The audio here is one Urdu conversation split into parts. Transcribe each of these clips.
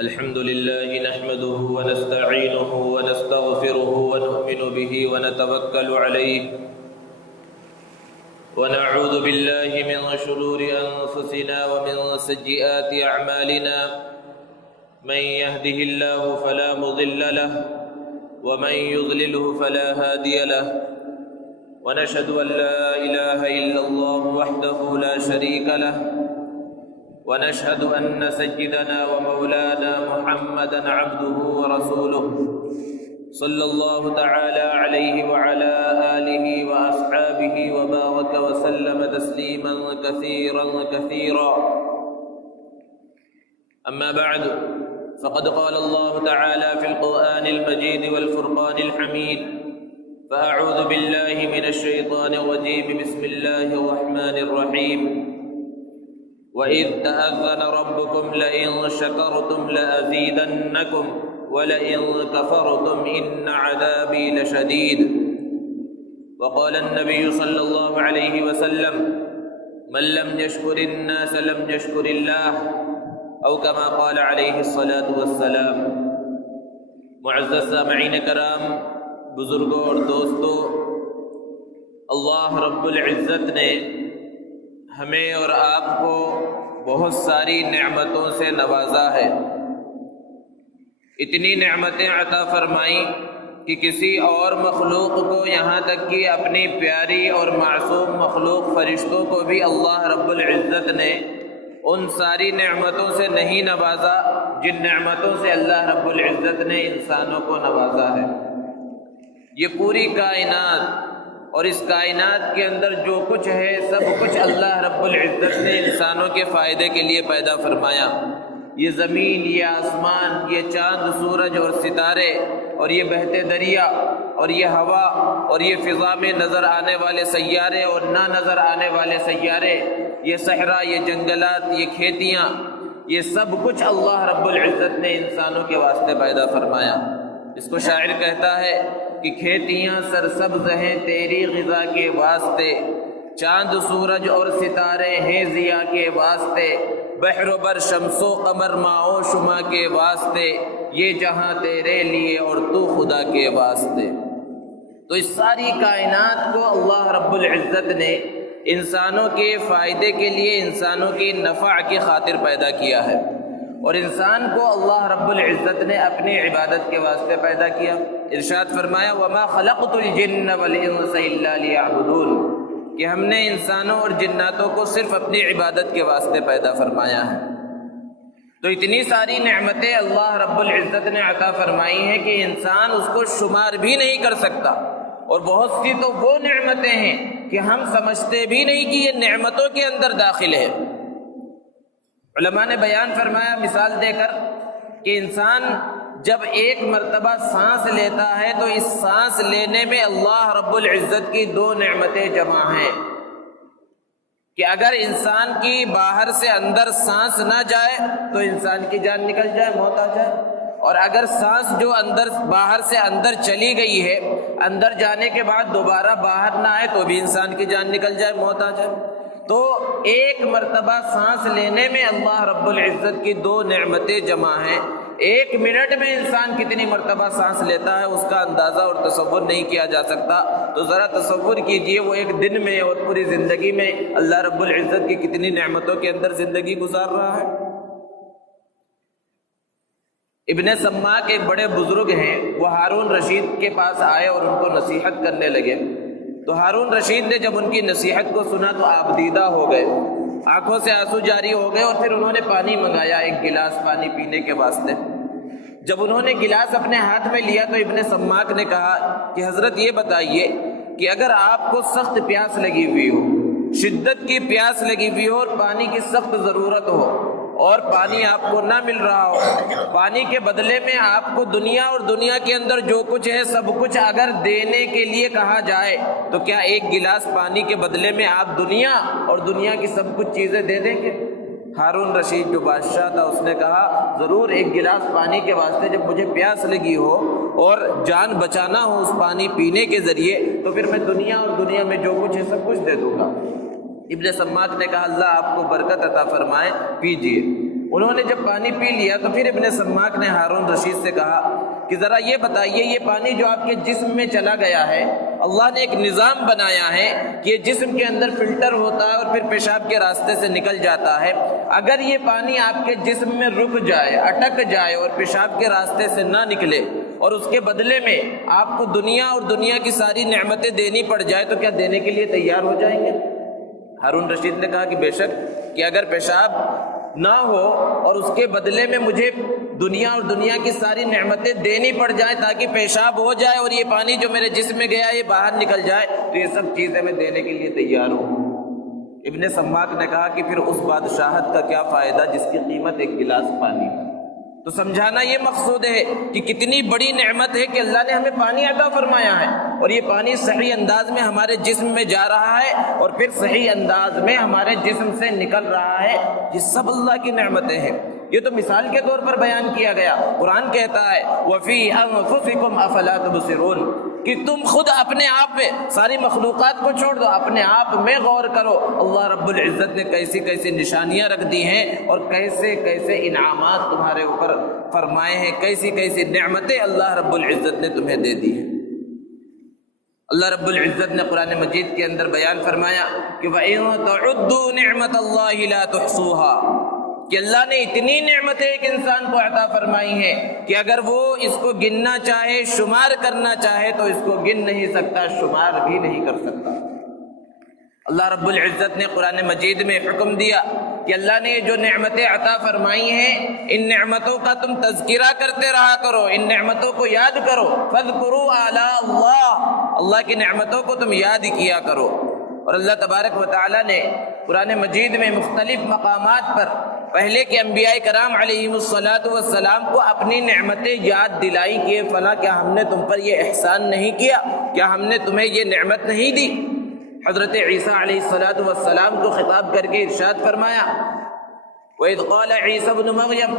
الحمد لله نحمده ونستعينه ونستغفره ونؤمن به ونتوكل عليه ونعوذ بالله من شرور أنفسنا ومن سيئات أعمالنا من يهده الله فلا مضل له ومن يضلله فلا هادي له ونشهد أن لا إله إلا الله وحده لا شريك له ونشهد أن سيدنا ومولانا محمدا عبده ورسوله صلى الله تعالى عليه وعلى آله وأصحابه وبارك وسلم تسليما كثيرا أما بعد فقد قال الله تعالى في القرآن المجيد والفرقان الحميد فأعوذ بالله من الشيطان الرجيم بسم الله الرحمن الرحيم وَإِذْ تَأَذَّنَ رَبُّكُمْ لَئِن شَكَرْتُمْ لَأَزِيدَنَّكُمْ وَلَئِن كَفَرْتُمْ إِنَّ عَذَابِي لَشَدِيدٌ وقال النبي صلى الله عليه وسلم من لم يشكر الناس لم يشكر الله أو كما قال عليه الصلاة والسلام۔ معزز سامعین کرام، بزرگوں اور دوستوں، اللہ رب العزت نے ہمیں اور آپ کو بہت ساری نعمتوں سے نوازا ہے۔ اتنی نعمتیں عطا فرمائیں کہ کسی اور مخلوق کو، یہاں تک کہ اپنی پیاری اور معصوم مخلوق فرشتوں کو بھی اللہ رب العزت نے ان ساری نعمتوں سے نہیں نوازا جن نعمتوں سے اللہ رب العزت نے انسانوں کو نوازا ہے۔ یہ پوری کائنات اور اس کائنات کے اندر جو کچھ ہے سب کچھ اللہ رب العزت نے انسانوں کے فائدے کے لیے پیدا فرمایا۔ یہ زمین، یہ آسمان، یہ چاند، سورج اور ستارے، اور یہ بہتے دریا، اور یہ ہوا، اور یہ فضا میں نظر آنے والے سیارے اور نہ نظر آنے والے سیارے، یہ صحرا، یہ جنگلات، یہ کھیتیاں، یہ سب کچھ اللہ رب العزت نے انسانوں کے واسطے پیدا فرمایا۔ اس کو شاعر کہتا ہے کہ کھیتیاں سرسبز ہیں تیری غذا کے واسطے، چاند سورج اور ستارے ہیں ضیاء کے واسطے، بحر و بر شمس و قمر ماء و شما کے واسطے، یہ جہاں تیرے لیے اور تو خدا کے واسطے۔ تو اس ساری کائنات کو اللہ رب العزت نے انسانوں کے فائدے کے لیے، انسانوں کی نفع کی خاطر پیدا کیا ہے، اور انسان کو اللہ رب العزت نے اپنی عبادت کے واسطے پیدا کیا۔ ارشاد فرمایا وَمَا خَلَقْتُ الْجِنَّ وَالْإِنسَ إِلَّا لِيَعْبُدُونَ، کہ ہم نے انسانوں اور جناتوں کو صرف اپنی عبادت کے واسطے پیدا فرمایا ہے۔ تو اتنی ساری نعمتیں اللہ رب العزت نے عطا فرمائی ہیں کہ انسان اس کو شمار بھی نہیں کر سکتا، اور بہت سی تو وہ نعمتیں ہیں کہ ہم سمجھتے بھی نہیں کہ یہ نعمتوں کے اندر داخل ہے۔ علماء نے بیان فرمایا مثال دے کر کہ انسان جب ایک مرتبہ سانس لیتا ہے تو اس سانس لینے میں اللہ رب العزت کی دو نعمتیں جمع ہیں، کہ اگر انسان کی باہر سے اندر سانس نہ جائے تو انسان کی جان نکل جائے، موت آ جائے، اور اگر سانس جو باہر سے اندر چلی گئی ہے، اندر جانے کے بعد دوبارہ باہر نہ آئے تو بھی انسان کی جان نکل جائے، موت آ جائے۔ تو ایک مرتبہ سانس لینے میں اللہ رب العزت کی دو نعمتیں جمع ہیں۔ ایک منٹ میں انسان کتنی مرتبہ سانس لیتا ہے اس کا اندازہ اور تصور نہیں کیا جا سکتا، تو ذرا تصور کیجئے وہ ایک دن میں اور پوری زندگی میں اللہ رب العزت کی کتنی نعمتوں کے اندر زندگی گزار رہا ہے۔ ابن سماک ایک بڑے بزرگ ہیں، وہ ہارون رشید کے پاس آئے اور ان کو نصیحت کرنے لگے۔ تو ہارون رشید نے جب ان کی نصیحت کو سنا تو آپ دیدہ ہو گئے، آنکھوں سے آنسو جاری ہو گئے، اور پھر انہوں نے پانی منگایا، ایک گلاس پانی پینے کے واسطے۔ جب انہوں نے گلاس اپنے ہاتھ میں لیا تو ابن سماک نے کہا کہ حضرت یہ بتائیے کہ اگر آپ کو سخت پیاس لگی ہوئی ہو، شدت کی پیاس لگی ہوئی ہو اور پانی کی سخت ضرورت ہو، اور پانی آپ کو نہ مل رہا ہو، پانی کے بدلے میں آپ کو دنیا اور دنیا کے اندر جو کچھ ہے سب کچھ اگر دینے کے لیے کہا جائے تو کیا ایک گلاس پانی کے بدلے میں آپ دنیا اور دنیا کی سب کچھ چیزیں دے دیں گے؟ ہارون رشید جو بادشاہ تھا اس نے کہا ضرور، ایک گلاس پانی کے واسطے جب مجھے پیاس لگی ہو اور جان بچانا ہو اس پانی پینے کے ذریعے تو پھر میں دنیا اور دنیا میں جو کچھ ہے سب کچھ دے دوں گا۔ ابن سماک نے کہا اللہ آپ کو برکت عطا فرمائے، پیجئے۔ انہوں نے جب پانی پی لیا تو پھر ابن سماک نے ہارون رشید سے کہا کہ ذرا یہ بتائیے، یہ پانی جو آپ کے جسم میں چلا گیا ہے، اللہ نے ایک نظام بنایا ہے کہ یہ جسم کے اندر فلٹر ہوتا ہے اور پھر پیشاب کے راستے سے نکل جاتا ہے، اگر یہ پانی آپ کے جسم میں رک جائے، اٹک جائے اور پیشاب کے راستے سے نہ نکلے اور اس کے بدلے میں آپ کو دنیا اور دنیا کی ساری نعمتیں دینی پڑ جائے تو کیا دینے کے لیے تیار ہو جائیں گے؟ ہارون رشید نے کہا کہ بے شک، کہ اگر پیشاب نہ ہو اور اس کے بدلے میں مجھے دنیا اور دنیا کی ساری نعمتیں دینی پڑ جائیں تاکہ پیشاب ہو جائے اور یہ پانی جو میرے جسم میں گیا یہ باہر نکل جائے، تو یہ سب چیزیں میں دینے کے لیے تیار ہوں۔ ابن سماک نے کہا کہ پھر اس بادشاہت کا کیا فائدہ جس کی قیمت ایک گلاس پانی ہے؟ تو سمجھانا یہ مقصود ہے کہ کتنی بڑی نعمت ہے کہ اللہ نے ہمیں پانی عطا فرمایا ہے، اور یہ پانی صحیح انداز میں ہمارے جسم میں جا رہا ہے اور پھر صحیح انداز میں ہمارے جسم سے نکل رہا ہے، یہ سب اللہ کی نعمتیں ہیں۔ یہ تو مثال کے طور پر بیان کیا گیا، قرآن کہتا ہے وَفِي أَنفُسِكُمْ أَفَلَا تُبْصِرُونَ، کہ تم خود اپنے آپ میں، ساری مخلوقات کو چھوڑ دو، اپنے آپ میں غور کرو، اللہ رب العزت نے کیسی کیسی نشانیاں رکھ دی ہیں اور کیسے کیسے انعامات تمہارے اوپر فرمائے ہیں، کیسی کیسی نعمتیں اللہ رب العزت نے تمہیں دے دی ہیں۔ اللہ رب العزت نے قرآن مجید کے اندر بیان فرمایا کہ وَإِن تَعُدُّوا نِعْمَةَ اللَّهِ لَا تُحْصُوهَا، کہ اللہ نے اتنی نعمتیں ایک انسان کو عطا فرمائی ہیں کہ اگر وہ اس کو گننا چاہے، شمار کرنا چاہے تو اس کو گن نہیں سکتا، شمار بھی نہیں کر سکتا۔ اللہ رب العزت نے قرآن مجید میں حکم دیا کہ اللہ نے جو نعمتیں عطا فرمائی ہیں ان نعمتوں کا تم تذکرہ کرتے رہا کرو، ان نعمتوں کو یاد کرو، فاذکروا آلاء اللہ، اللہ کی نعمتوں کو تم یاد کیا کرو۔ اور اللہ تبارک و تعالی نے قرآن مجید میں مختلف مقامات پر پہلے کے انبیاء کرام علیہم السلام کو اپنی نعمتیں یاد دلائی کہ فلاں کیا ہم نے تم پر یہ احسان نہیں کیا، کیا ہم نے تمہیں یہ نعمت نہیں دی؟ حضرت عیسیٰ علیہ السلام کو خطاب کر کے ارشاد فرمایا وَإِذْ قَالَ عِيسَى ابْنُ مَرْيَمَ،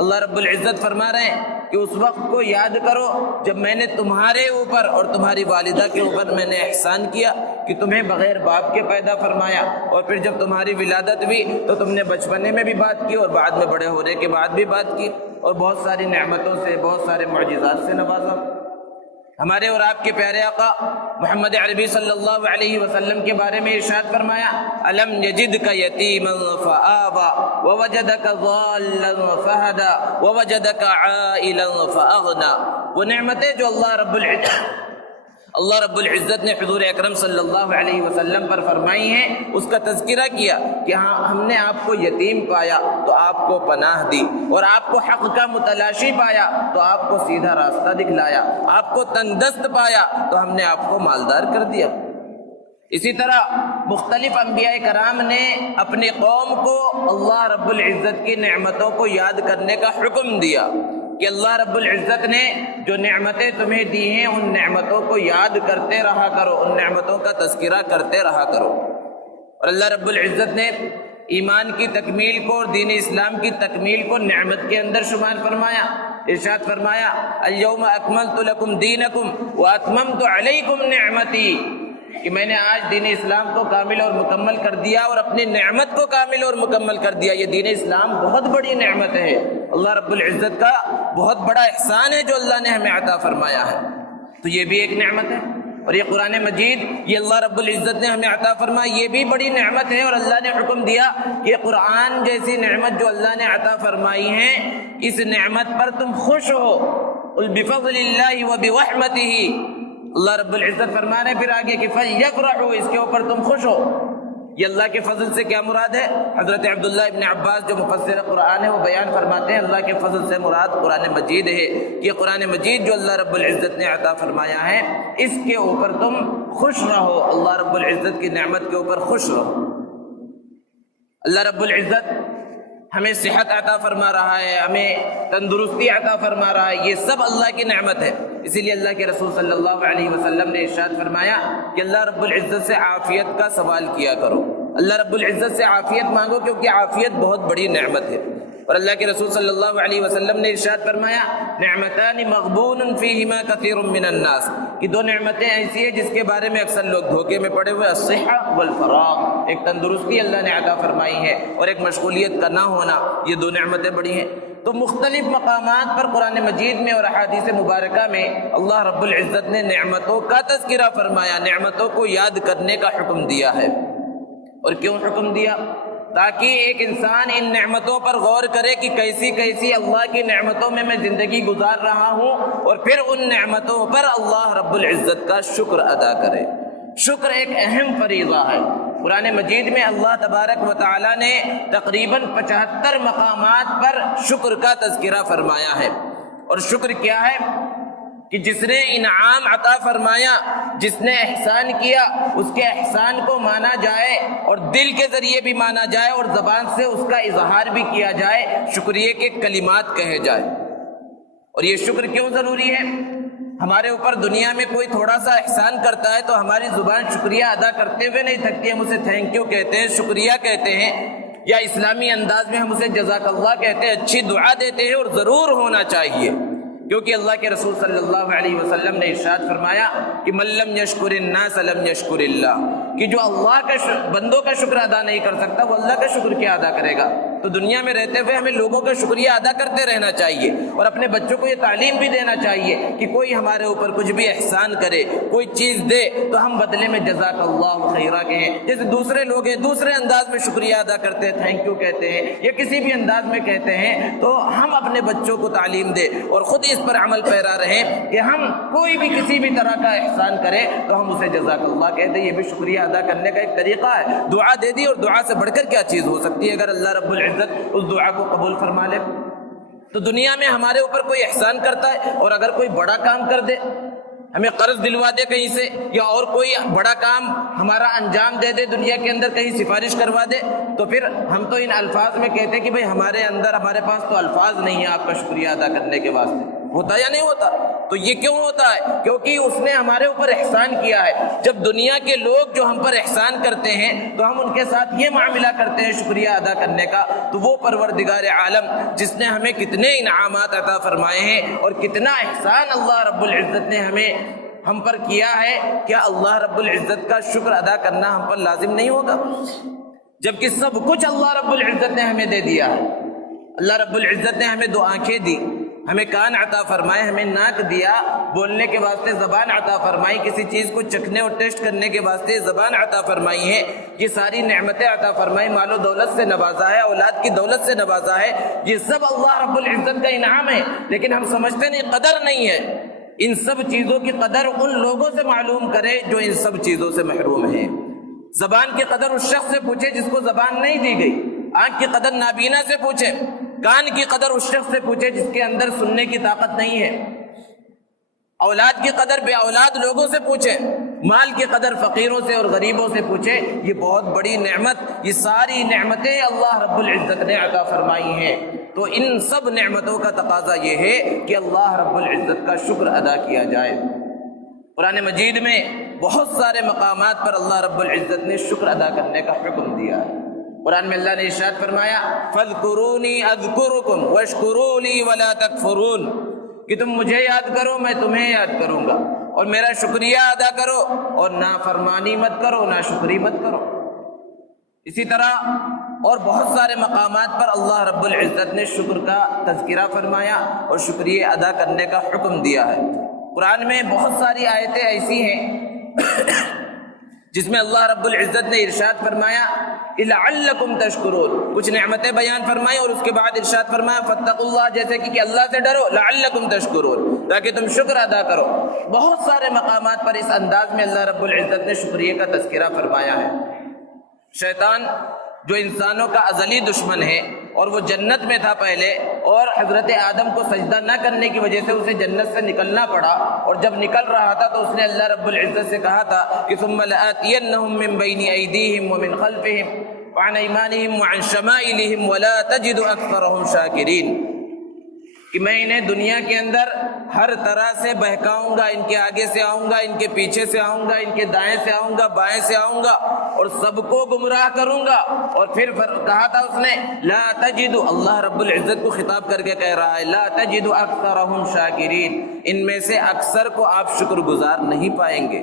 اللہ رب العزت فرما رہے ہیں کہ اس وقت کو یاد کرو جب میں نے تمہارے اوپر اور تمہاری والدہ کے اوپر میں نے احسان کیا کہ تمہیں بغیر باپ کے پیدا فرمایا، اور پھر جب تمہاری ولادت ہوئی تو تم نے بچپنے میں بھی بات کی اور بعد میں بڑے ہونے کے بعد بھی بات کی، اور بہت ساری نعمتوں سے، بہت سارے معجزات سے نوازا۔ ہمارے اور آپ کے پیارے آقا محمد عربی صلی اللہ علیہ وسلم کے بارے میں ارشاد فرمایا الم یجدک یتیما فآوی ووجدک ضالا فہدی ووجدک عائلا فاغنی، وہ نعمتیں جو اللہ رب العزت نے حضور اکرم صلی اللہ علیہ وسلم پر فرمائی ہیں، اس کا تذکرہ کیا کہ ہاں ہم نے آپ کو یتیم پایا تو آپ کو پناہ دی، اور آپ کو حق کا متلاشی پایا تو آپ کو سیدھا راستہ دکھلایا، آپ کو تندرست پایا تو ہم نے آپ کو مالدار کر دیا۔ اسی طرح مختلف انبیاء کرام نے اپنی قوم کو اللہ رب العزت کی نعمتوں کو یاد کرنے کا حکم دیا کہ اللہ رب العزت نے جو نعمتیں تمہیں دی ہیں ان نعمتوں کو یاد کرتے رہا کرو، ان نعمتوں کا تذکرہ کرتے رہا کرو۔ اور اللہ رب العزت نے ایمان کی تکمیل کو اور دین اسلام کی تکمیل کو نعمت کے اندر شمار فرمایا، ارشاد فرمایا الیوم اکملت لکم دینکم واتممت علیکم نعمتی، کہ میں نے آج دین اسلام کو کامل اور مکمل کر دیا اور اپنی نعمت کو کامل اور مکمل کر دیا۔ یہ دین اسلام بہت بڑی نعمت ہے، اللہ رب العزت کا بہت بڑا احسان ہے جو اللہ نے ہمیں عطا فرمایا ہے، تو یہ بھی ایک نعمت ہے۔ اور یہ قرآن مجید یہ اللہ رب العزت نے ہمیں عطا فرمایا، یہ بھی بڑی نعمت ہے، اور اللہ نے حکم دیا کہ قرآن جیسی نعمت جو اللہ نے عطا فرمائی ہے اس نعمت پر تم خوش ہو، قل بفضل اللہ وبرحمتہ، اللہ رب العزت فرما رہے پھر آگے کہ فَلْيَفْرَحُوا، اس کے اوپر تم خوش ہو۔ یہ اللہ کے فضل سے کیا مراد ہے؟ حضرت عبداللہ ابن عباس جو مفسر قرآن ہے وہ بیان فرماتے ہیں اللہ کے فضل سے مراد قرآن مجید ہے، یہ قرآن مجید جو اللہ رب العزت نے عطا فرمایا ہے اس کے اوپر تم خوش رہو، اللہ رب العزت کی نعمت کے اوپر خوش رہو۔ اللہ رب العزت ہمیں صحت عطا فرما رہا ہے، ہمیں تندرستی عطا فرما رہا ہے، یہ سب اللہ کی نعمت ہے۔ اسی لیے اللہ کے رسول صلی اللہ علیہ وسلم نے ارشاد فرمایا کہ اللہ رب العزت سے عافیت کا سوال کیا کرو، اللہ رب العزت سے عافیت مانگو، کیونکہ عافیت بہت بڑی نعمت ہے۔ اور اللہ کے رسول صلی اللہ علیہ وسلم نے ارشاد فرمایا نعمتان مغبون فیہما کثیر من الناس، کہ دو نعمتیں ایسی ہیں جس کے بارے میں اکثر لوگ دھوکے میں پڑے ہوئے، الصحہ والفراغ، ایک تندرستی اللہ نے عطا فرمائی ہے اور ایک مشغولیت کا نہ ہونا، یہ دو نعمتیں بڑی ہیں۔ تو مختلف مقامات پر قرآن مجید میں اور احادیث مبارکہ میں اللہ رب العزت نے نعمتوں کا تذکرہ فرمایا، نعمتوں کو یاد کرنے کا حکم دیا ہے۔ اور کیوں حکم دیا؟ تاکہ ایک انسان ان نعمتوں پر غور کرے کہ کیسی کیسی اللہ کی نعمتوں میں میں زندگی گزار رہا ہوں، اور پھر ان نعمتوں پر اللہ رب العزت کا شکر ادا کرے۔ شکر ایک اہم فریضہ ہے۔ قرآن مجید میں اللہ تبارک و تعالی نے تقریباً 75 مقامات پر شکر کا تذکرہ فرمایا ہے۔ اور شکر کیا ہے؟ کہ جس نے انعام عطا فرمایا، جس نے احسان کیا، اس کے احسان کو مانا جائے اور دل کے ذریعے بھی مانا جائے اور زبان سے اس کا اظہار بھی کیا جائے، شکریہ کے کلمات کہے جائے۔ اور یہ شکر کیوں ضروری ہے؟ ہمارے اوپر دنیا میں کوئی تھوڑا سا احسان کرتا ہے تو ہماری زبان شکریہ ادا کرتے ہوئے نہیں تھکتی، ہم اسے تھینک یو کہتے ہیں، شکریہ کہتے ہیں، یا اسلامی انداز میں ہم اسے جزاک اللہ کہتے ہیں، اچھی دعا دیتے ہیں، اور ضرور ہونا چاہیے، کیونکہ اللہ کے رسول صلی اللہ علیہ وسلم نے ارشاد فرمایا کہ من لم یشکر الناس لم یشکر اللہ، کہ جو اللہ کا بندوں کا شکر ادا نہیں کر سکتا وہ اللہ کا شکر کیا ادا کرے گا؟ تو دنیا میں رہتے ہوئے ہمیں لوگوں کا شکریہ ادا کرتے رہنا چاہیے، اور اپنے بچوں کو یہ تعلیم بھی دینا چاہیے کہ کوئی ہمارے اوپر کچھ بھی احسان کرے، کوئی چیز دے تو ہم بدلے میں جزاک اللہ خیرہ کہیں، جیسے دوسرے لوگ ہیں دوسرے انداز میں شکریہ ادا کرتے ہیں، تھینک یو کہتے ہیں یا کسی بھی انداز میں کہتے ہیں، تو ہم اپنے بچوں کو تعلیم دیں اور خود اس پر عمل پیرا رہیں کہ ہم کوئی بھی کسی بھی طرح کا احسان کرے تو ہم اسے جزاک اللہ کہتے ہیں۔ یہ بھی شکریہ ادا کرنے کا ایک طریقہ ہے۔ دعا دے دی، اور دعا سے بڑھ کر کیا چیز ہو سکتی ہے اگر اللہ رب العزت اس دعا کو قبول فرما لے؟ تو دنیا میں ہمارے اوپر کوئی احسان کرتا ہے اور اگر کوئی بڑا کام کر دے، ہمیں قرض دلوا دے کہیں سے، یا اور کوئی بڑا کام ہمارا انجام دے دے دنیا کے اندر، کہیں سفارش کروا دے، تو پھر ہم تو ان الفاظ میں کہتے ہیں کہ بھئی ہمارے پاس تو الفاظ نہیں ہیں آپ کا شکریہ ادا کرنے کے واسطے۔ ہوتا یا نہیں ہوتا؟ تو یہ کیوں ہوتا ہے؟ کیونکہ اس نے ہمارے اوپر احسان کیا ہے۔ جب دنیا کے لوگ جو ہم پر احسان کرتے ہیں تو ہم ان کے ساتھ یہ معاملہ کرتے ہیں شکریہ ادا کرنے کا، تو وہ پروردگار عالم جس نے ہمیں کتنے انعامات عطا فرمائے ہیں اور کتنا احسان اللہ رب العزت نے ہم پر کیا ہے، کیا اللہ رب العزت کا شکر ادا کرنا ہم پر لازم نہیں ہوگا؟ جبکہ سب کچھ اللہ رب العزت نے ہمیں دے دیا ہے۔ اللہ رب العزت نے ہمیں 2 آنکھیں دی، ہمیں کان عطا فرمائے، ہمیں ناک دیا، بولنے کے واسطے زبان عطا فرمائی، کسی چیز کو چکھنے اور ٹیسٹ کرنے کے واسطے زبان عطا فرمائی ہے، یہ ساری نعمتیں عطا فرمائی، مال و دولت سے نوازا ہے، اولاد کی دولت سے نوازا ہے، یہ سب اللہ رب العزت کا انعام ہے، لیکن ہم سمجھتے نہیں، قدر نہیں ہے۔ ان سب چیزوں کی قدر ان لوگوں سے معلوم کرے جو ان سب چیزوں سے محروم ہیں۔ زبان کی قدر اس شخص سے پوچھے جس کو زبان نہیں دی گئی، آنکھ کی قدر نابینا سے پوچھے، کان کی قدر اس شخص سے پوچھے جس کے اندر سننے کی طاقت نہیں ہے، اولاد کی قدر بے اولاد لوگوں سے پوچھے، مال کی قدر فقیروں سے اور غریبوں سے پوچھے۔ یہ بہت بڑی نعمت، یہ ساری نعمتیں اللہ رب العزت نے عطا فرمائی ہیں، تو ان سب نعمتوں کا تقاضا یہ ہے کہ اللہ رب العزت کا شکر ادا کیا جائے۔ قرآن مجید میں بہت سارے مقامات پر اللہ رب العزت نے شکر ادا کرنے کا حکم دیا ہے۔ قرآن میں اللہ نے ارشاد فرمایا فَاذْكُرُونِي أَذْكُرُكُمْ وَاشْكُرُوا لِي وَلَا تَكْفُرُونَ، کہ تم مجھے یاد کرو میں تمہیں یاد کروں گا، اور میرا شکریہ ادا کرو، اور نافرمانی مت کرو، ناشکری مت کرو۔ اسی طرح اور بہت سارے مقامات پر اللہ رب العزت نے شکر کا تذکرہ فرمایا اور شکریہ ادا کرنے کا حکم دیا ہے۔ قرآن میں بہت ساری آیتیں ایسی ہیں جس میں اللہ رب العزت نے ارشاد فرمایا لعلکم تشکرون، کچھ نعمتیں بیان فرمائی اور اس کے بعد ارشاد فرمایا فاتقوا اللہ، جیسے کہ اللہ سے ڈرو، لعلکم تشکرون، تاکہ تم شکر ادا کرو۔ بہت سارے مقامات پر اس انداز میں اللہ رب العزت نے شکریہ کا تذکرہ فرمایا ہے۔ شیطان جو انسانوں کا ازلی دشمن ہے اور وہ جنت میں تھا پہلے، اور حضرت آدم کو سجدہ نہ کرنے کی وجہ سے اسے جنت سے نکلنا پڑا، اور جب نکل رہا تھا تو اس نے اللہ رب العزت سے کہا تھا کہ ثم لآتینہم من بین ایدیہم ومن خلفہم وعن ایمانہم وعن شمائلہم ولا تجد اکثرہم شاکرین، کہ میں انہیں دنیا کے اندر ہر طرح سے بہکاؤں گا، ان کے آگے سے آؤں گا، ان کے پیچھے سے آؤں گا، ان کے دائیں سے آؤں گا، بائیں سے آؤں گا اور سب کو گمراہ کروں گا۔ اور پھر کہا تھا اس نے لا تجد، اللہ رب العزت کو خطاب کر کے کہہ رہا ہے لا تجد اکثرهم شاکرین، ان میں سے اکثر کو آپ شکر گزار نہیں پائیں گے۔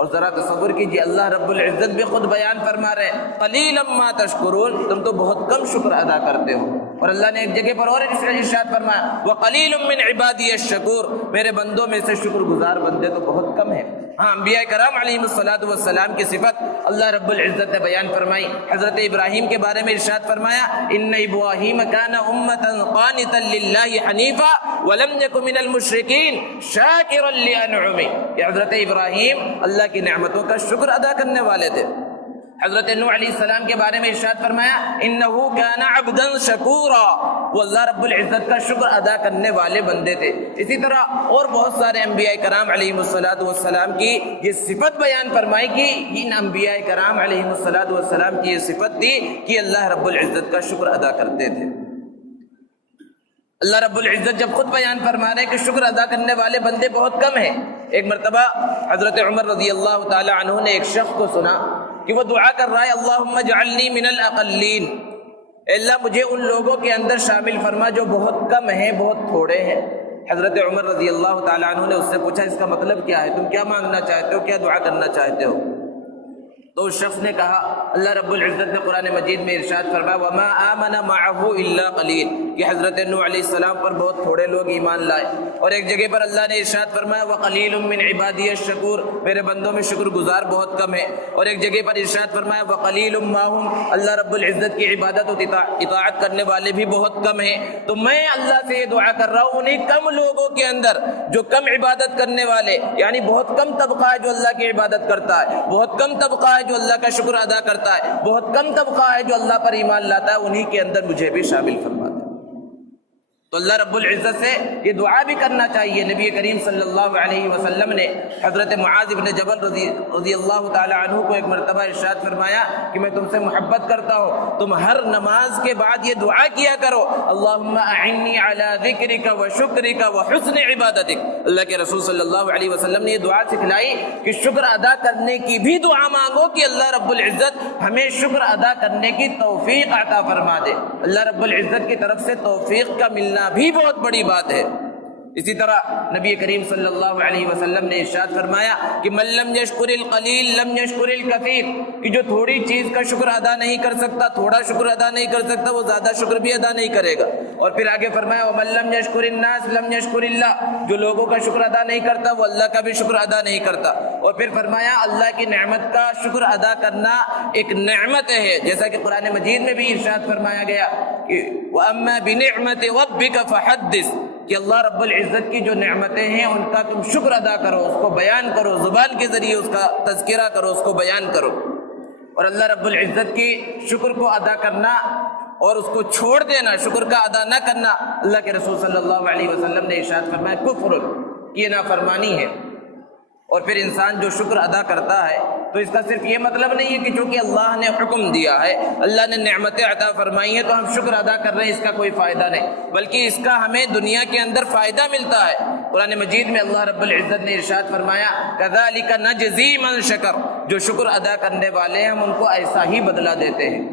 اور ذرا تصور کیجیے، اللہ رب العزت بھی خود بیان فرما رہے ہیں قلیلا ما تشکرون، تم تو بہت کم شکر ادا کرتے ہو۔ اور اللہ نے ایک جگہ پر اور ارشاد فرمایا وقلیل من عبادی الشکور، میرے بندوں میں سے شکر گزار بندے تو بہت کم ہیں۔ ہاں، انبیاء کرام علیہم الصلوۃ والسلام کی صفت اللہ رب العزت نے بیان فرمائی۔ حضرت ابراہیم کے بارے میں ارشاد فرمایا ان ابراہیم کان امۃ قانتا للہ حنیفا ولم یک من المشرکین شاکرا لانعمہ، کہ حضرت ابراہیم اللہ کی نعمتوں کا شکر ادا کرنے والے تھے۔ حضرت نوح علیہ السلام کے بارے میں ارشاد فرمایا انہ کان عبدا شکورا، وہ اللہ رب العزت کا شکر ادا کرنے والے بندے تھے۔ اسی طرح اور بہت سارے انبیاء کرام علیہم الصلوۃ والسلام کی یہ صفت بیان فرمائی کہ ان انبیاء کرام علیہم الصلوۃ والسلام کی یہ صفت تھی کہ اللہ رب العزت کا شکر ادا کرتے تھے۔ اللہ رب العزت جب خود بیان فرما رہے ہیں کہ شکر ادا کرنے والے بندے بہت کم ہیں۔ ایک مرتبہ حضرت عمر رضی اللہ تعالی عنہ نے ایک شخص کو سنا کہ وہ دعا کر رہا ہے اللہم اجعلنی من الاقلین، اے اللہ مجھے ان لوگوں کے اندر شامل فرما جو بہت کم ہیں، بہت تھوڑے ہیں۔ حضرت عمر رضی اللہ تعالی عنہ نے اس سے پوچھا اس کا مطلب کیا ہے، تم کیا مانگنا چاہتے ہو، کیا دعا کرنا چاہتے ہو؟ تو اس شخص نے کہا اللہ رب العزت نے قرآن مجید میں ارشاد فرمایا وما آمن معه الا قلیل، کہ حضرت نوح علیہ السلام پر بہت تھوڑے لوگ ایمان لائے۔ اور ایک جگہ پر اللہ نے ارشاد فرمایا وقلیل من عبادی الشکور، میرے بندوں میں شکر گزار بہت کم ہے۔ اور ایک جگہ پر ارشاد فرمایا وقلیل ما هم، اللہ رب العزت کی عبادت و اطاعت کرنے والے بھی بہت کم ہیں۔ تو میں اللہ سے یہ دعا کر رہا ہوں انہیں کم لوگوں کے اندر جو کم عبادت کرنے والے، یعنی بہت کم طبقہ ہے جو اللہ کی عبادت کرتا ہے، بہت کم طبقہ ہے جو اللہ کا شکر ادا کرتا ہے، بہت کم طبقہ ہے جو اللہ پر ایمان لاتا ہے، انہی کے اندر مجھے بھی شامل فرما دے۔ تو اللہ رب العزت سے یہ دعا بھی کرنا چاہیے۔ نبی کریم صلی اللہ علیہ وسلم نے حضرت معاذ بن جبل رضی اللہ تعالی عنہ کو ایک مرتبہ ارشاد فرمایا کہ میں تم سے محبت کرتا ہوں، تم ہر نماز کے بعد یہ دعا کیا کرو اللہم اعنی علی ذکرک و شکرک و حسن عبادتک۔ اللہ کے رسول صلی اللہ علیہ وسلم نے یہ دعا سکھلائی کہ شکر ادا کرنے کی بھی دعا مانگو کہ اللہ رب العزت ہمیں شکر ادا کرنے کی توفیق عطا فرما دے۔ اللہ رب العزت کی طرف سے توفیق کا ملنا بھی بہت بڑی بات ہے۔ اسی طرح نبی کریم صلی اللہ علیہ وسلم نے ارشاد فرمایا کہ من لم یشکر القلیل لم یشکر الکثیر، کہ جو تھوڑی چیز کا شکر ادا نہیں کر سکتا، تھوڑا شکر ادا نہیں کر سکتا، وہ زیادہ شکر بھی ادا نہیں کرے گا۔ اور پھر آگے فرمایا ومن لم یشکر الناس لم یشکر اللہ، جو لوگوں کا شکر ادا نہیں کرتا وہ اللہ کا بھی شکر ادا نہیں کرتا۔ اور پھر فرمایا اللہ کی نعمت کا شکر ادا کرنا ایک نعمت ہے، جیسا کہ قرآن مجید میں بھی ارشاد فرمایا گیا کہ وَأَمَّا بِنِعْمَةِ رَبِّكَ فَحَدِّثْ، کہ اللہ رب العزت کی جو نعمتیں ہیں ان کا تم شکر ادا کرو، اس کو بیان کرو، زبان کے ذریعے اس کا تذکرہ کرو، اس کو بیان کرو۔ اور اللہ رب العزت کی شکر کو ادا کرنا اور اس کو چھوڑ دینا، شکر کا ادا نہ کرنا، اللہ کے رسول صلی اللہ علیہ وسلم نے ارشاد فرمایا کفر، یہ نافرمانی ہے۔ اور پھر انسان جو شکر ادا کرتا ہے تو اس کا صرف یہ مطلب نہیں ہے کہ چونکہ اللہ نے حکم دیا ہے، اللہ نے نعمتیں عطا فرمائی ہیں تو ہم شکر ادا کر رہے ہیں، اس کا کوئی فائدہ نہیں، بلکہ اس کا ہمیں دنیا کے اندر فائدہ ملتا ہے۔ قرآن مجید میں اللہ رب العزت نے ارشاد فرمایا کذالک نجزی من شکر، جو شکر ادا کرنے والے ہیں ہم ان کو ایسا ہی بدلہ دیتے ہیں۔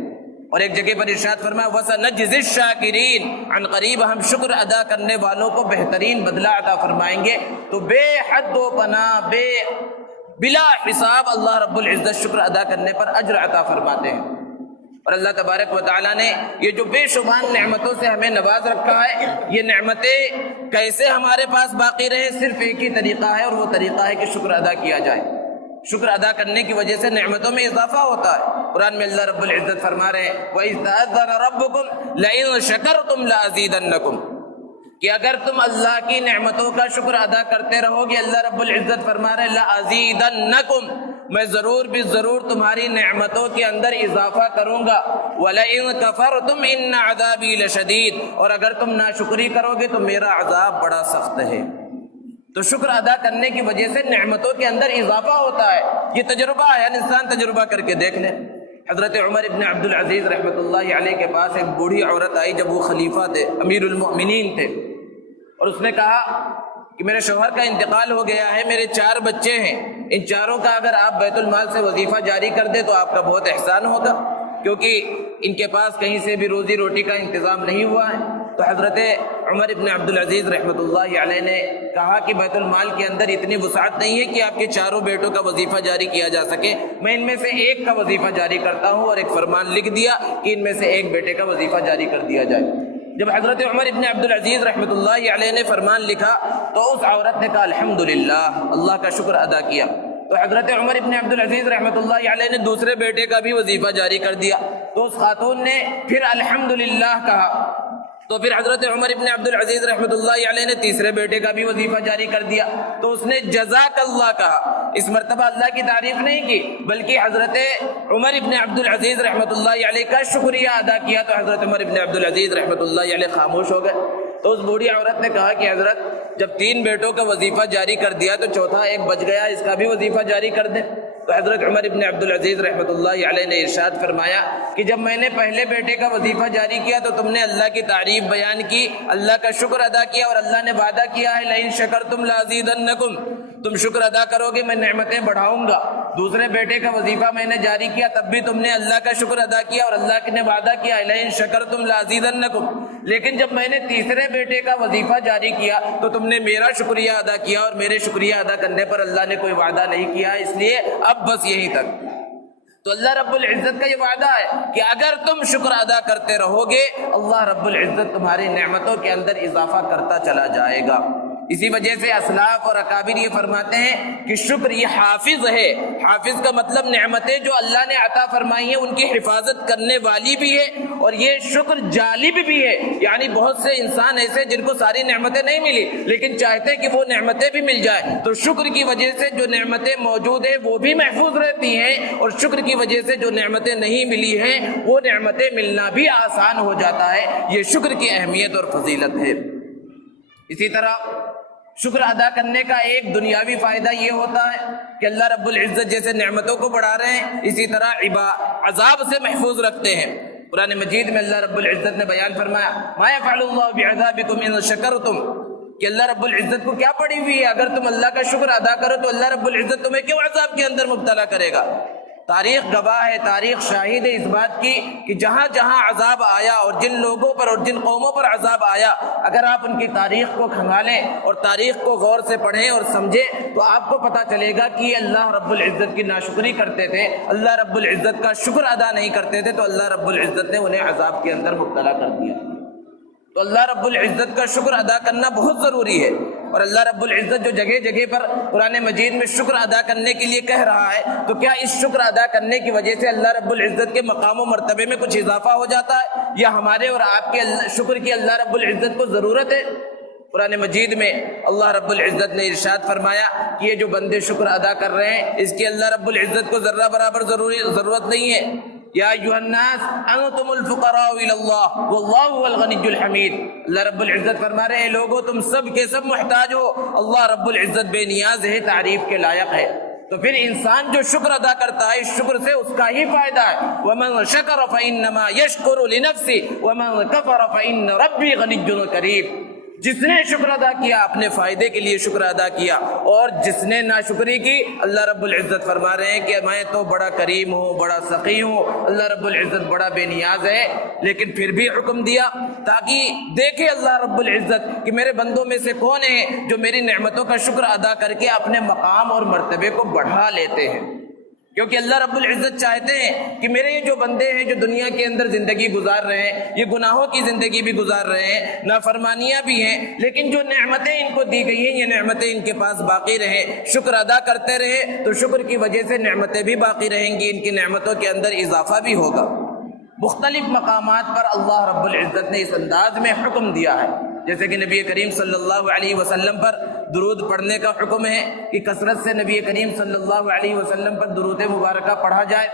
اور ایک جگہ پر ارشاد فرمایا وَسَنَجْزِي الشَّاكِرِينَ، عن قریب ہم شکر ادا کرنے والوں کو بہترین بدلہ عطا فرمائیں گے۔ تو بے حد و پناہ بلا حساب اللہ رب العزت شکر ادا کرنے پر اجر عطا فرماتے ہیں۔ اور اللہ تبارک و تعالیٰ نے یہ جو بے شمار نعمتوں سے ہمیں نواز رکھا ہے، یہ نعمتیں کیسے ہمارے پاس باقی رہے، صرف ایک ہی طریقہ ہے اور وہ طریقہ ہے کہ شکر ادا کیا جائے۔ شکر ادا کرنے کی وجہ سے نعمتوں میں اضافہ ہوتا ہے۔ قرآن میں اللہ رب العزت فرما رہے ہیں وَإِذْ تَأَذَّنَ رَبُّكُمْ لَئِن شَكَرْتُمْ لَأَزِيدَنَّكُمْ، کہ اگر تم اللہ کی نعمتوں کا شکر ادا کرتے رہو گے، اللہ رب العزت فرما رہے ہیں لَأَزِيدَنَّكُمْ، میں ضرور بھی ضرور تمہاری نعمتوں کے اندر اضافہ کروں گا۔ وَلَئِن كَفَرْتُمْ إِنَّ عَذَابِي لَشَدِيدٌ، اور اگر تم ناشکری کرو گے تو میرا عذاب بڑا سخت ہے۔ تو شکر ادا کرنے کی وجہ سے نعمتوں کے اندر اضافہ ہوتا ہے، یہ تجربہ ہے، انسان تجربہ کر کے دیکھ لے۔ حضرت عمر ابن عبدالعزیز رحمۃ اللہ علیہ کے پاس ایک بوڑھی عورت آئی جب وہ خلیفہ تھے، امیر المؤمنین تھے۔ اور اس نے کہا کہ میرے شوہر کا انتقال ہو گیا ہے، میرے 4 بچے ہیں، ان چاروں کا اگر آپ بیت المال سے وظیفہ جاری کر دیں تو آپ کا بہت احسان ہوگا، کیونکہ ان کے پاس کہیں سے بھی روزی روٹی کا انتظام نہیں ہوا ہے۔ تو حضرت عمر ابن عبدالعزیز رحمۃ اللہ علیہ نے کہا کہ بیت المال کے اندر اتنی وسعت نہیں ہے کہ آپ کے 4 بیٹوں کا وظیفہ جاری کیا جا سکے، میں ان میں سے ایک کا وظیفہ جاری کرتا ہوں، اور ایک فرمان لکھ دیا کہ ان میں سے ایک بیٹے کا وظیفہ جاری کر دیا جائے۔ جب حضرت عمر ابن عبدالعزیز رحمۃ اللہ علیہ نے فرمان لکھا تو اس عورت نے کہا الحمدللہ، اللہ کا شکر ادا کیا۔ تو حضرت عمر ابن عبدالعزیز رحمۃ اللہ علیہ نے دوسرے بیٹے کا بھی وظیفہ جاری کر دیا، تو اس خاتون نے پھر الحمدللہ کہا، تو پھر حضرت عمر ابن عبدالعزیز رحمۃ اللہ علیہ نے تیسرے بیٹے کا بھی وظیفہ جاری کر دیا، تو اس نے جزاک اللہ کہا۔ اس مرتبہ اللہ کی تعریف نہیں کی بلکہ حضرت عمر ابن عبدالعزیز رحمۃ اللہ علیہ کا شکریہ ادا کیا، تو حضرت عمر ابن عبدالعزیز رحمۃ اللہ علیہ خاموش ہو گئے۔ تو اس بوڑھی عورت نے کہا کہ حضرت جب 3 بیٹوں کا وظیفہ جاری کر دیا تو چوتھا ایک بچ گیا، اس کا بھی وظیفہ جاری کر دیں۔ تو حضرت عمر ابن عبدالعزیز رحمۃ اللہ علیہ نے ارشاد فرمایا کہ جب میں نے پہلے بیٹے کا وظیفہ جاری کیا تو تم نے اللہ کی تعریف بیان کی، اللہ کا شکر ادا کیا، اور اللہ نے وعدہ کیا ہے لئن شکرتم لازیدنکم، تم شکر ادا کرو گے میں نعمتیں بڑھاؤں گا۔ دوسرے بیٹے کا وظیفہ میں نے جاری کیا تب بھی تم نے اللہ کا شکر ادا کیا، اور اللہ نے وعدہ کیا لئن شکرتم لازیدنکم، لیکن جب میں نے تیسرے بیٹے کا وظیفہ جاری کیا تو تم نے میرا شکریہ ادا کیا، اور میرے شکریہ ادا کرنے پر اللہ نے کوئی وعدہ نہیں کیا، اس لیے اب بس یہیں تک۔ تو اللہ رب العزت کا یہ وعدہ ہے کہ اگر تم شکر ادا کرتے رہو گے اللہ رب العزت تمہاری نعمتوں کے اندر اضافہ کرتا چلا جائے گا۔ اسی وجہ سے اسلاف اور اکابر یہ فرماتے ہیں کہ شکر یہ حافظ ہے۔ حافظ کا مطلب نعمتیں جو اللہ نے عطا فرمائی ہیں ان کی حفاظت کرنے والی بھی ہے، اور یہ شکر جالب بھی ہے، یعنی بہت سے انسان ایسے جن کو ساری نعمتیں نہیں ملی لیکن چاہتے کہ وہ نعمتیں بھی مل جائیں، تو شکر کی وجہ سے جو نعمتیں موجود ہیں وہ بھی محفوظ رہتی ہیں، اور شکر کی وجہ سے جو نعمتیں نہیں ملی ہیں وہ نعمتیں ملنا بھی آسان ہو جاتا ہے۔ یہ شکر کی اہمیت اور فضیلت ہے۔ اسی طرح شکر ادا کرنے کا ایک دنیاوی فائدہ یہ ہوتا ہے کہ اللہ رب العزت جیسے نعمتوں کو بڑھا رہے ہیں اسی طرح عذاب سے محفوظ رکھتے ہیں۔ قرآن مجید میں اللہ رب العزت نے بیان فرمایا ما یفعل اللہ بعذابکم ان شکرتم، کہ اللہ رب العزت کو کیا پڑی ہوئی ہے، اگر تم اللہ کا شکر ادا کرو تو اللہ رب العزت تمہیں کیوں عذاب کے اندر مبتلا کرے گا۔ تاریخ گواہ ہے، تاریخ شاہد ہے اس بات کی کہ جہاں جہاں عذاب آیا اور جن لوگوں پر اور جن قوموں پر عذاب آیا، اگر آپ ان کی تاریخ کو کھنگالیں اور تاریخ کو غور سے پڑھیں اور سمجھیں تو آپ کو پتہ چلے گا کہ یہ اللہ رب العزت کی ناشکری کرتے تھے، اللہ رب العزت کا شکر ادا نہیں کرتے تھے، تو اللہ رب العزت نے انہیں عذاب کے اندر مبتلا کر دیا۔ تو اللہ رب العزت کا شکر ادا کرنا بہت ضروری ہے، اور اللہ رب العزت جو جگہ جگہ پر قرآن مجید میں شکر ادا کرنے کے لیے کہہ رہا ہے تو کیا اس شکر ادا کرنے کی وجہ سے اللہ رب العزت کے مقام و مرتبے میں کچھ اضافہ ہو جاتا ہے، یا ہمارے اور آپ کے شکر کی اللہ رب العزت کو ضرورت ہے؟ قرآن مجید میں اللہ رب العزت نے ارشاد فرمایا کہ یہ جو بندے شکر ادا کر رہے ہیں اس کی اللہ رب العزت کو ذرہ برابر ضرورت نہیں ہے۔ یا ایھا الناس انتم الفقراء الی اللہ واللہ هو الغنی الحمید، اللہ رب العزت فرما رہے ہیں لوگوں تم سب کے سب محتاج ہو، اللہ رب العزت بے نیاز ہے، تعریف کے لائق ہے۔ تو پھر انسان جو شکر ادا کرتا ہے اس شکر سے اس کا ہی فائدہ ہے۔ ومن شکر فانما یشکر لنفسه ومن کفر فان ربی غنی کریم، جس نے شکر ادا کیا اپنے فائدے کے لیے شکر ادا کیا، اور جس نے ناشکری کی اللہ رب العزت فرما رہے ہیں کہ میں تو بڑا کریم ہوں، بڑا سخی ہوں، اللہ رب العزت بڑا بے نیاز ہے، لیکن پھر بھی حکم دیا تاکہ دیکھے اللہ رب العزت کہ میرے بندوں میں سے کون ہیں جو میری نعمتوں کا شکر ادا کر کے اپنے مقام اور مرتبے کو بڑھا لیتے ہیں، کیونکہ اللہ رب العزت چاہتے ہیں کہ میرے یہ جو بندے ہیں جو دنیا کے اندر زندگی گزار رہے ہیں، یہ گناہوں کی زندگی بھی گزار رہے ہیں، نافرمانیاں بھی ہیں، لیکن جو نعمتیں ان کو دی گئی ہیں یہ نعمتیں ان کے پاس باقی رہیں، شکر ادا کرتے رہے تو شکر کی وجہ سے نعمتیں بھی باقی رہیں گی، ان کی نعمتوں کے اندر اضافہ بھی ہوگا۔ مختلف مقامات پر اللہ رب العزت نے اس انداز میں حکم دیا ہے، جیسے کہ نبی کریم صلی اللہ علیہ وسلم پر درود پڑھنے کا حکم ہے کہ کثرت سے نبی کریم صلی اللہ علیہ وسلم پر درود مبارکہ پڑھا جائے۔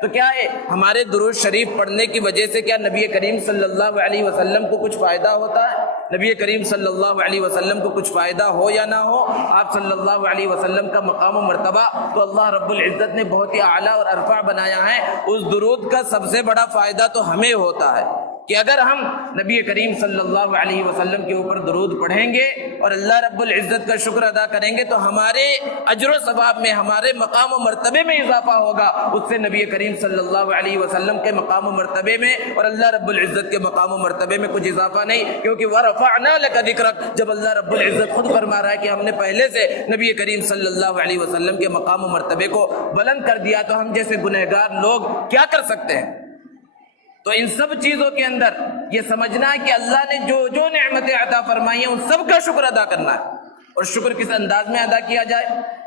تو کیا ہے ہمارے درود شریف پڑھنے کی وجہ سے کیا نبی کریم صلی اللہ علیہ وسلم کو کچھ فائدہ ہوتا ہے؟ نبی کریم صلی اللہ علیہ وسلم کو کچھ فائدہ ہو یا نہ ہو، آپ صلی اللہ علیہ وسلم کا مقام و مرتبہ تو اللہ رب العزت نے بہت ہی اعلیٰ اور ارفع بنایا ہے، اس درود کا سب سے بڑا فائدہ تو ہمیں ہوتا ہے۔ کہ اگر ہم نبی کریم صلی اللہ علیہ وسلم کے اوپر درود پڑھیں گے اور اللہ رب العزت کا شکر ادا کریں گے تو ہمارے اجر و ثواب میں، ہمارے مقام و مرتبے میں اضافہ ہوگا، اس سے نبی کریم صلی اللہ علیہ وسلم کے مقام و مرتبے میں اور اللہ رب العزت کے مقام و مرتبے میں کچھ اضافہ نہیں، کیونکہ وَرَفَعْنَا لَكَ ذِكْرَكَ جب اللہ رب العزت خود فرما رہا ہے کہ ہم نے پہلے سے نبی کریم صلی اللہ علیہ وسلم کے مقام و مرتبے کو بلند کر دیا، تو ہم جیسے گنہگار لوگ کیا کر سکتے ہیں؟ تو ان سب چیزوں کے اندر یہ سمجھنا ہے کہ اللہ نے جو نعمتیں عطا فرمائی ہیں ان سب کا شکر ادا کرنا ہے۔ اور شکر کس انداز میں ادا کیا جائے؟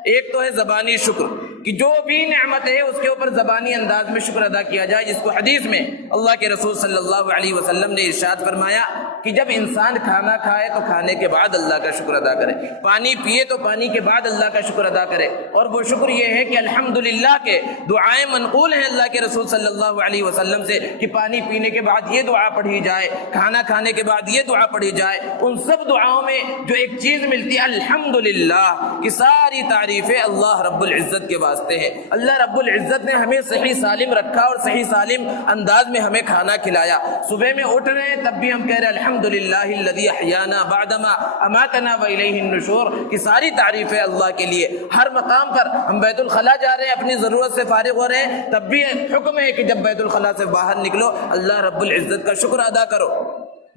ایک تو ہے زبانی شکر، کہ جو بھی نعمت ہے اس کے اوپر زبانی انداز میں شکر ادا کیا جائے، جس کو حدیث میں اللہ کے رسول صلی اللہ علیہ وسلم نے ارشاد فرمایا کہ جب انسان کھانا کھائے تو کھانے کے بعد اللہ کا شکر ادا کرے، پانی پیے تو پانی کے بعد اللہ کا شکر ادا کرے، اور وہ شکر یہ ہے کہ الحمدللہ کے دعائیں منقول ہیں اللہ کے رسول صلی اللہ علیہ وسلم سے کہ پانی پینے کے بعد یہ دعا پڑھی جائے، کھانا کھانے کے بعد یہ دعا پڑھی جائے۔ ان سب دعاؤں میں جو ایک چیز ملتی ہے الحمدللہ، کہ ساری تعریفیں اللہ رب العزت کے واسطے ہیں۔ اللہ رب العزت نے ہمیں صحیح سالم رکھا اور صحیح سالم انداز میں ہمیں کھانا کھلایا، صبح میں اٹھ رہے ہیں تب بھی ہم کہہ رہے ہیں الحمدللہ الذی احیانا بعدما اماتنا والیہ النشور، کی ساری تعریفیں اللہ کے لیے۔ ہر مقام پر ہم بیت الخلاء جا رہے ہیں، اپنی ضرورت سے فارغ ہو رہے ہیں، تب بھی حکم ہے کہ جب بیت الخلاء سے باہر نکلو اللہ رب العزت کا شکر ادا کرو،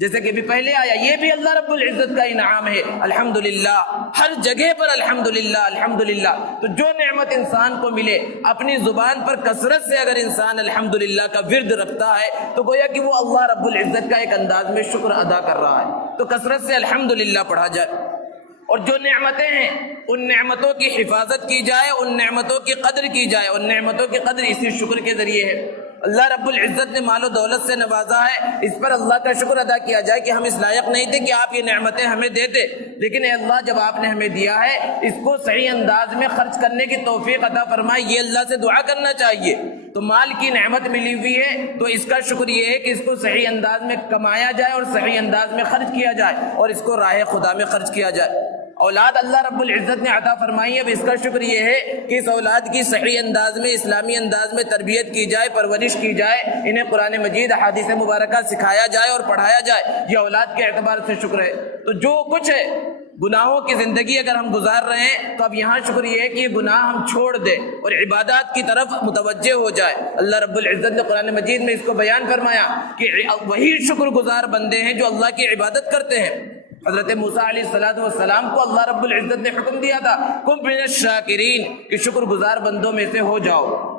جیسے کہ بھی پہلے آیا، یہ بھی اللہ رب العزت کا انعام ہے الحمدللہ، ہر جگہ پر الحمدللہ الحمدللہ۔ تو جو نعمت انسان کو ملے اپنی زبان پر کثرت سے اگر انسان الحمدللہ کا ورد رکھتا ہے تو گویا کہ وہ اللہ رب العزت کا ایک انداز میں شکر ادا کر رہا ہے، تو کثرت سے الحمدللہ پڑھا جائے۔ اور جو نعمتیں ہیں ان نعمتوں کی حفاظت کی جائے، ان نعمتوں کی قدر کی جائے، ان نعمتوں کی قدر اسی شکر کے ذریعے ہے۔ اللہ رب العزت نے مال و دولت سے نوازا ہے، اس پر اللہ کا شکر ادا کیا جائے کہ ہم اس لائق نہیں تھے کہ آپ یہ نعمتیں ہمیں دیتے، لیکن اے اللہ جب آپ نے ہمیں دیا ہے اس کو صحیح انداز میں خرچ کرنے کی توفیق عطا فرمائے، یہ اللہ سے دعا کرنا چاہیے۔ تو مال کی نعمت ملی ہوئی ہے تو اس کا شکر یہ ہے کہ اس کو صحیح انداز میں کمایا جائے اور صحیح انداز میں خرچ کیا جائے اور اس کو راہ خدا میں خرچ کیا جائے۔ اولاد اللہ رب العزت نے عطا فرمائی ہے، اب اس کا شکر یہ ہے کہ اس اولاد کی صحیح انداز میں، اسلامی انداز میں تربیت کی جائے، پرورش کی جائے، انہیں قرآن مجید احادیث مبارکہ سکھایا جائے اور پڑھایا جائے، یہ اولاد کے اعتبار سے شکر ہے۔ تو جو کچھ ہے گناہوں کی زندگی اگر ہم گزار رہے ہیں تو اب یہاں شکر یہ ہے کہ یہ گناہ ہم چھوڑ دیں اور عبادات کی طرف متوجہ ہو جائے۔ اللہ رب العزت نے قرآن مجید میں اس کو بیان فرمایا کہ وہی شکر گزار بندے ہیں جو اللہ کی عبادت کرتے ہیں۔ حضرت موسیٰ علیہ السلام کو اللہ رب العزت نے حکم دیا تھا کن من الشاکرین، کہ شکر گزار بندوں میں سے ہو جاؤ۔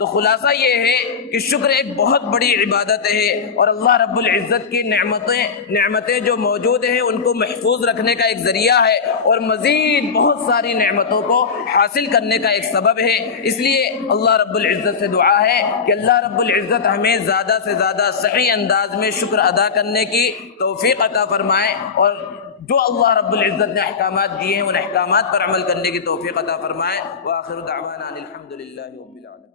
تو خلاصہ یہ ہے کہ شکر ایک بہت بڑی عبادت ہے اور اللہ رب العزت کی نعمتیں جو موجود ہیں ان کو محفوظ رکھنے کا ایک ذریعہ ہے اور مزید بہت ساری نعمتوں کو حاصل کرنے کا ایک سبب ہے۔ اس لیے اللہ رب العزت سے دعا ہے کہ اللہ رب العزت ہمیں زیادہ سے زیادہ صحیح انداز میں شکر ادا کرنے کی توفیق عطا فرمائے اور جو اللہ رب العزت نے احکامات دیے ہیں ان احکامات پر عمل کرنے کی توفیق عطا فرمائے۔ وآخر دعوانا الحمدللہ رب العالمین۔